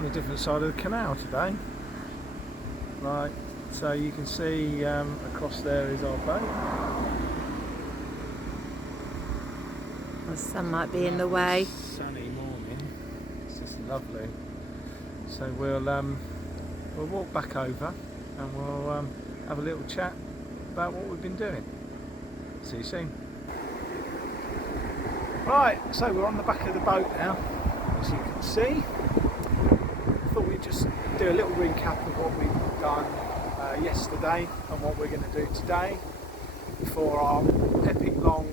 on a different side of the canal today. Right, so you can see across there is our boat. The sun might be in the way. Sunny morning, it's just lovely. So we'll walk back over and we'll have a little chat about what we've been doing. See you soon. Right, so we're on the back of the boat now, as you can see. I thought we'd just do a little recap of what we've done yesterday and what we're going to do today before our epic long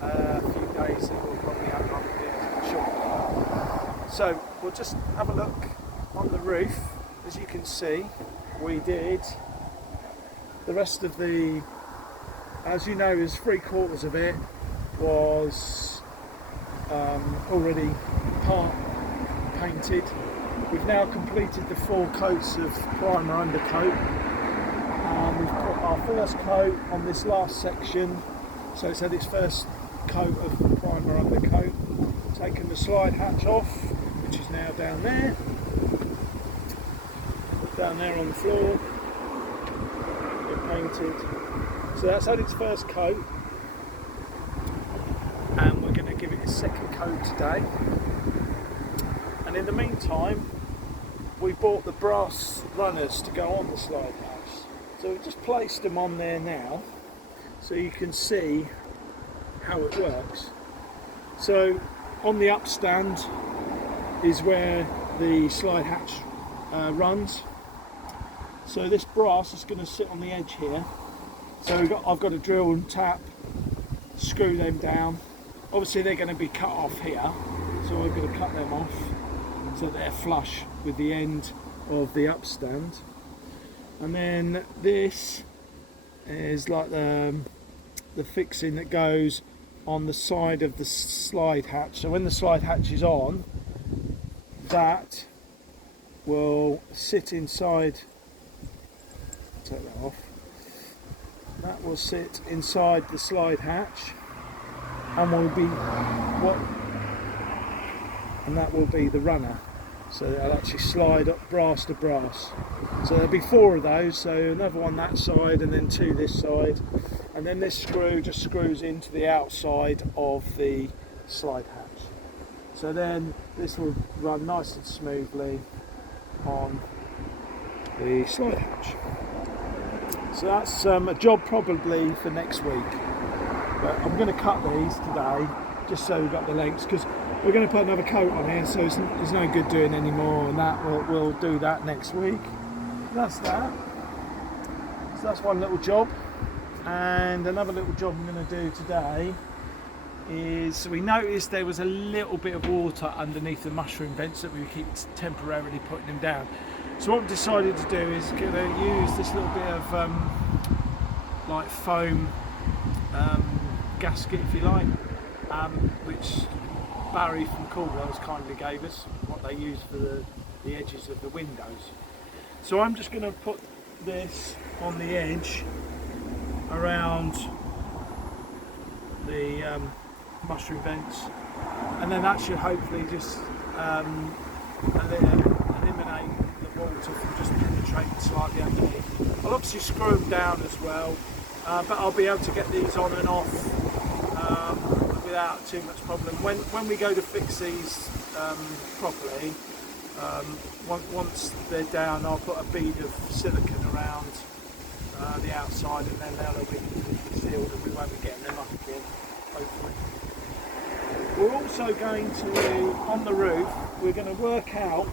few days that we'll probably have on here shortly. So we'll just have a look on the roof. As you can see, we did the rest of the, as you know, there's 3/4 of it was already part painted. We've now completed the 4 coats of primer undercoat. We've put our first coat on this last section, so it's had its first coat of primer undercoat. Taken the slide hatch off, which is now down there on the floor, painted. So that's had its first coat, and we're going to give it a second coat today. And in the meantime, we bought the brass runners to go on the slide hatch. So we've just placed them on there now, so you can see how it works. So on the upstand is where the slide hatch runs. So this brass is going to sit on the edge here. So I've got to drill and tap, screw them down. Obviously they're going to be cut off here, so I'm going to cut them off so they're flush with the end of the upstand. And then this is like the fixing that goes on the side of the slide hatch. So when the slide hatch is on, that will sit inside, take that off, that will sit inside the slide hatch and will be and that will be the runner. So they'll actually slide up brass to brass. So there'll be 4 of those, so another one that side and then 2 this side. And then this screw just screws into the outside of the slide hatch. So then this will run nice and smoothly on the slide hatch. So that's a job probably for next week. But I'm going to cut these today just so we've got the lengths, because we're going to put another coat on here, so it's no good doing any more, and that we'll do that next week. That's that. So that's one little job. And another little job I'm going to do today is, we noticed there was a little bit of water underneath the mushroom vents that we keep temporarily putting them down. So what we decided to do is going to use this little bit of like foam gasket, if you like, which Barry from Caldwell's kindly gave us, what they use for the edges of the windows. So I'm just going to put this on the edge around the mushroom vents, and then that should hopefully just eliminate the water from just penetrating slightly underneath. I'll obviously screw them down as well, but I'll be able to get these on and off without too much problem. When we go to fix these properly, once they're down, I'll put a bead of silicone around the outside, and then they'll be sealed and we won't be getting them up again, hopefully. We're also going to, on the roof, we're going to work out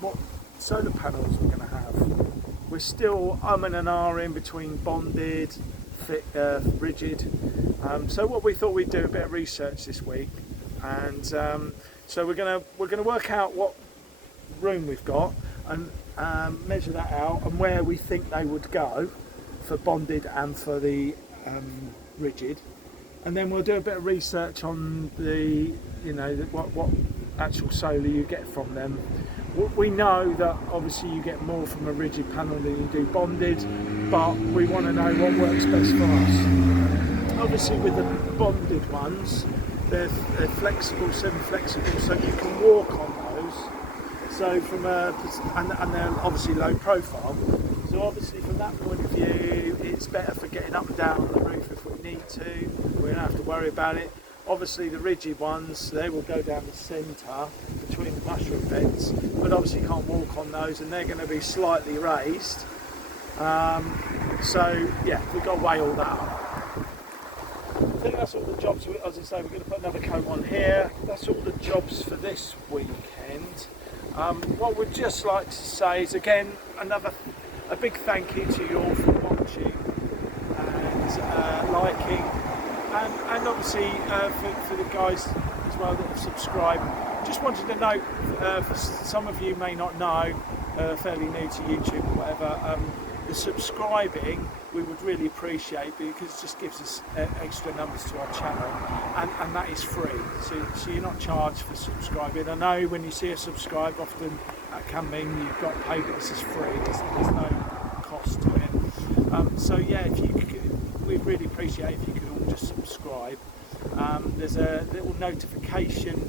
what solar panels we're going to have. We're still and ahhing between bonded, thick, rigid. So what we thought we'd do a bit of research this week, and so we're going to work out what room we've got and measure that out and where we think they would go for bonded and for the rigid, and then we'll do a bit of research on the, you know, what actual solar you get from them. We know that obviously you get more from a rigid panel than you do bonded, but we want to know what works best for us. Obviously with the bonded ones, they're flexible, semi-flexible, so you can walk on those. So from and they're obviously low profile. So obviously from that point of view, it's better for getting up and down on the roof if we need to. We don't have to worry about it. Obviously the rigid ones, they will go down the centre between the mushroom vents, but obviously you can't walk on those, and they're going to be slightly raised. So yeah, we've got to weigh all that up. I think that's all the jobs. As I say, we're going to put another coat on here. That's all the jobs for this weekend. What we'd just like to say is again a big thank you to you all for watching and liking, and obviously for the guys as well that have subscribed. Just wanted to note, for some of you may not know, fairly new to YouTube or whatever, the subscribing we would really appreciate, because it just gives us extra numbers to our channel, and that is free, so you're not charged for subscribing. I know when you see a subscribe, often that can mean you've got paid, but this is free, there's no cost to it. So yeah, if you could, we'd really appreciate if you could all just subscribe. There's a little notification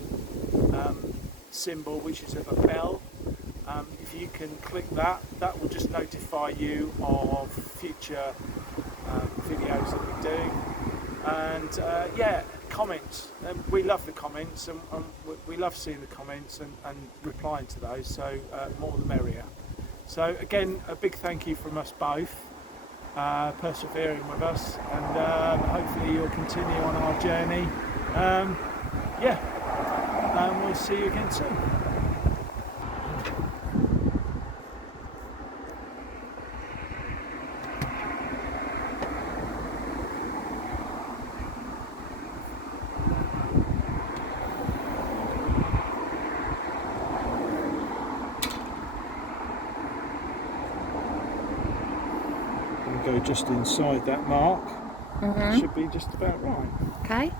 symbol which is of a bell. If you can click that, that will just notify you of future videos that we do. And yeah, comments. We love the comments, and we love seeing the comments and replying to those, so more the merrier. So again, a big thank you from us both, persevering with us, and hopefully you'll continue on our journey. Yeah, and we'll see you again soon. Go just inside that mark. Should be just about right. Okay.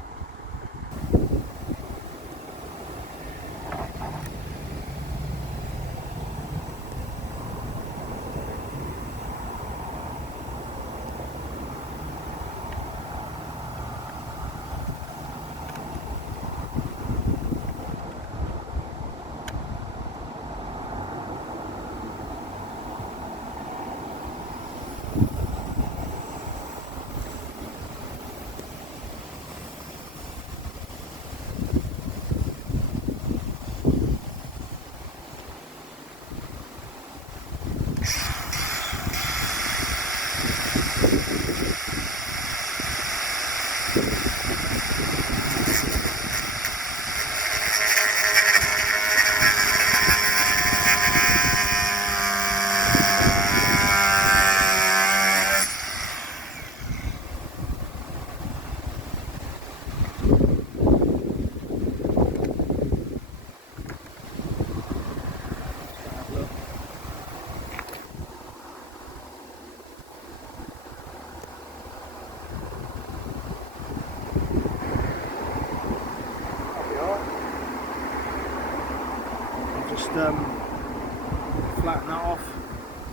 Flatten that off.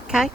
Okay.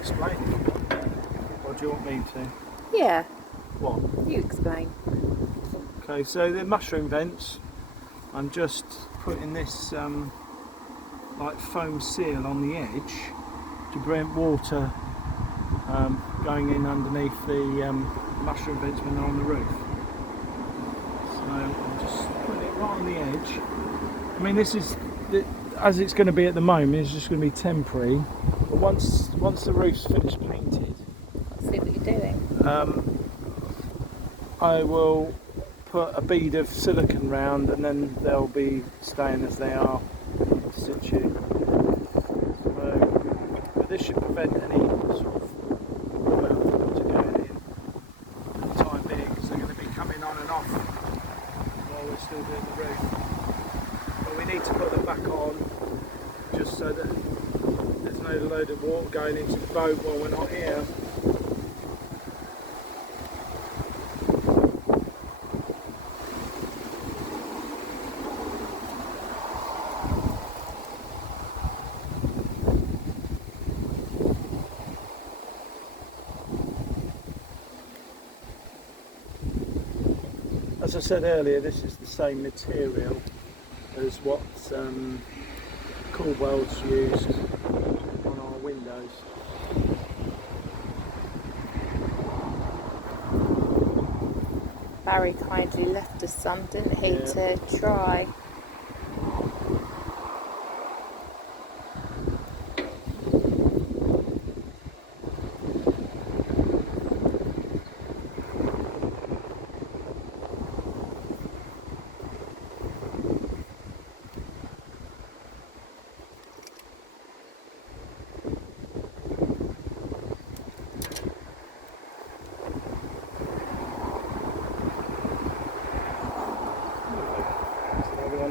Explain. Or do you want me to? Yeah, What? you explain. Okay, so the mushroom vents, I'm just putting this like foam seal on the edge to prevent water going in underneath the mushroom beds when they're on the roof. So I'm just putting it right on the edge. I mean, this is, as it's going to be at the moment, it's just going to be temporary. But once the roof's finished painted, Let's see what you're doing. I will put a bead of silicone round, and then they'll be staying as they are in situ. So, but this should prevent any sort of runout for them to go in for the time being, because they're going to be coming on and off while we're still doing the roof. But we need to put them back on just so that there's no load of water going into the boat while we're not here. As I said earlier, this is the same material as what Caldwell's used on our windows. Barry kindly left us some, didn't he, to try.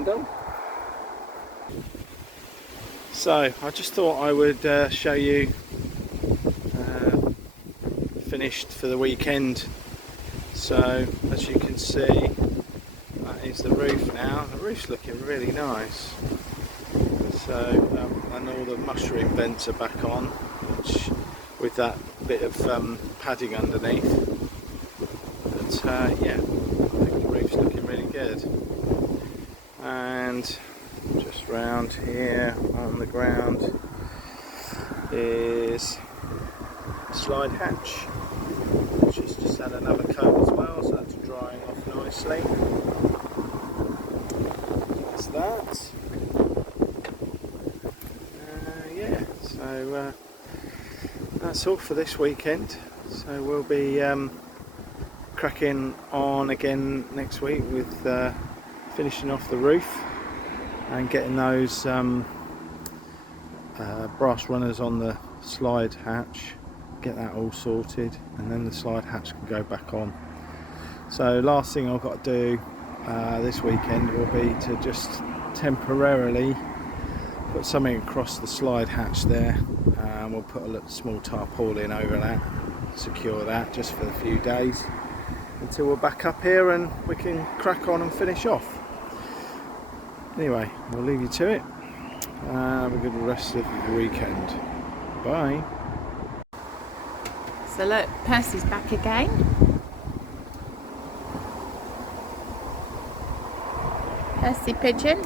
Done. So I just thought I would show you finished for the weekend. So as you can see, that is the roof now. The roof's looking really nice. So and all the mushroom vents are back on, which with that bit of padding underneath. But yeah, I think the roof's looking really good. And just round here on the ground is a slide hatch, which has just had another coat as well, so that's drying off nicely. That's that. Yeah, so that's all for this weekend. So we'll be cracking on again next week with finishing off the roof and getting those brass runners on the slide hatch, get that all sorted, and then the slide hatch can go back on. So last thing I've got to do this weekend will be to just temporarily put something across the slide hatch there, and we'll put a little small tarpaulin over that, secure that just for a few days until we're back up here and we can crack on and finish off. Anyway, we'll leave you to it. Have a good rest of the weekend. Bye. So look, Percy's back again. Percy Pigeon.